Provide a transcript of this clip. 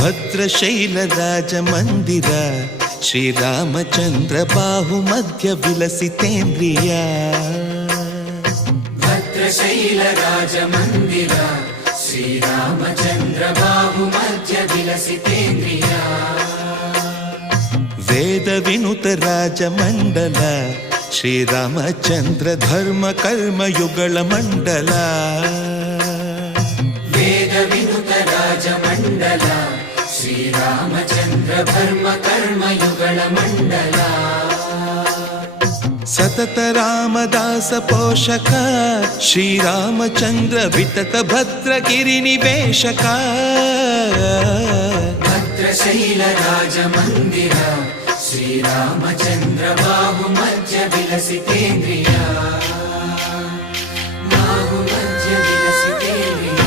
ಭದ್ರಶೈಲ ರಾಜ ಮಂದಿರ ಶ್ರೀರಾಮಚಂದ್ರ ಬಾಹು ಮಧ್ಯ ವಿಲಸಿತೇಂದ್ರಿಯ. ಭದ್ರಶೈಲ ರಾಜ ಮಂದಿರ ಶ್ರೀರಾಮಚಂದ್ರ ಬಾಹು ಮಧ್ಯ ವಿಲಸಿತೇಂದ್ರಿಯ. ವೇದ ವಿನುತ ರಾಜ ಮಂಡಲ ಶ್ರೀರಾಮಚಂದ್ರ ಧರ್ಮ ಕರ್ಮಯುಗಳ ಮಂಡಲ. ವೇದ ವಿನುತ ರಾಜ ಮಂಡಲ ಶ್ರೀರಾಮಚಂದ್ರ ಧರ್ಮ ಕರ್ಮಯುಗಳ ಮಂಡಲ. ಸತತ ರಾಮದಾಸ ಪೋಷಕ ಶ್ರೀರಾಮಚಂದ್ರ ವಿತತ ಭದ್ರಗಿರಿ ನಿವೇಶಕ. ಭದ್ರಶೈಲ ರಾಜ ಮಂದಿರ ಶ್ರೀರಾಮಚಂದ್ರ ಬಾಹು ಮಧ್ಯ ವಿಲಸಿತೇಂದ್ರಿಯ. ಬಾಹು ಮಧ್ಯ ವಿಲಸಿತೇಂದ್ರಿಯ.